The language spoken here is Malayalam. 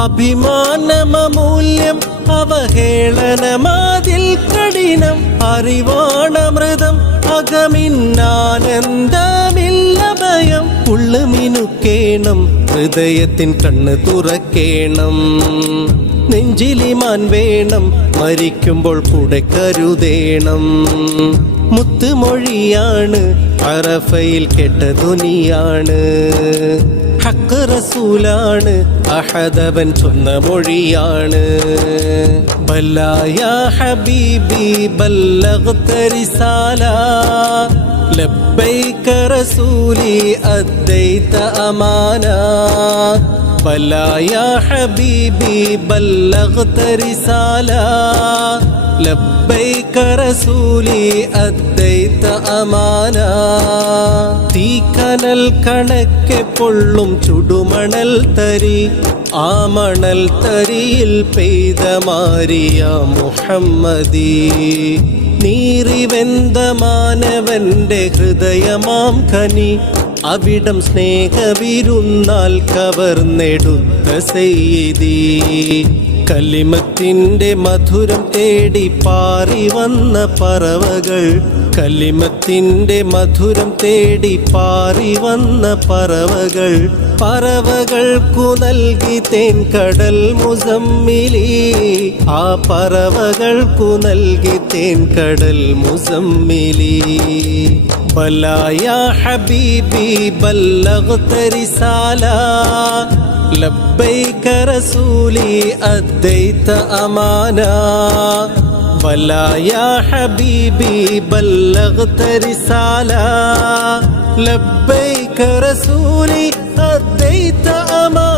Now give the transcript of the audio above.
അഭിമാനമൂല്യം അവഹേളനമാതിൽ കഠിനം അറിവാണമൃതം അകമിന്നാനന്ദമില്ല ഭയം ഉള്ളുമിനുക്കേണം ഹൃദയത്തിൻ കണ്ണ് തുറക്കേണം നെഞ്ചിലിമാൻ വേണം മരിക്കുമ്പോൾ കൂടെ കരുതേണം മുത്തുമൊഴിയാണ് അറഫയിൽ കേട്ട ധ്വനിയാണ് ഹക്ക് റസൂലാണ് അഹദവൻ ചൊന്ന മൊഴിയാണ് ബല്ലായ ഹബീബി ബല്ലഗ്ത റിസാല ലബ്ബൈക റസൂലി അദ്ദൈത അമാന ബല്ലായ ഹബീബി ബല്ലഗ്ത റിസാല ലബ്ബൈക റസൂലി അദ്ദൈത അമാന തീക്കനൽ കണക്കെ പൊള്ളും ചുടുമണൽ തരി ആ മണൽ തരിയിൽ പെയ്ത മാരിയ മുഹമ്മദി നീറിവെന്ത മാനവന്റെ ഹൃദയമാം ഖനി അവിടം സ്നേഹവിരുന്നാൽ കവർന്നെടുത്ത സയ്യിദി കലിമത്തിന്റെ മധുരം തേടി പാറി വന്ന പറവകൾ കലിമത്തിന്റെ മധുരം തേടി പാറി വന്ന പറവകൾ പറവകൾക്കു നൽകി തേൻ കടൽ മുസമ്മിലി ആ പറവകൾക്കു നൽകി തേൻ കടൽ മുസമ്മിലി ബലായ ഹബീബി ബല്ലഗ്ത റിസാല ലബ്ബൈക റസൂലി അദ്ദൈത അമാന ബലായ ഹബീബി ബല്ലഗ്ത റിസാല ലബ്ബൈക റസൂലി അദ്ദൈത അമാന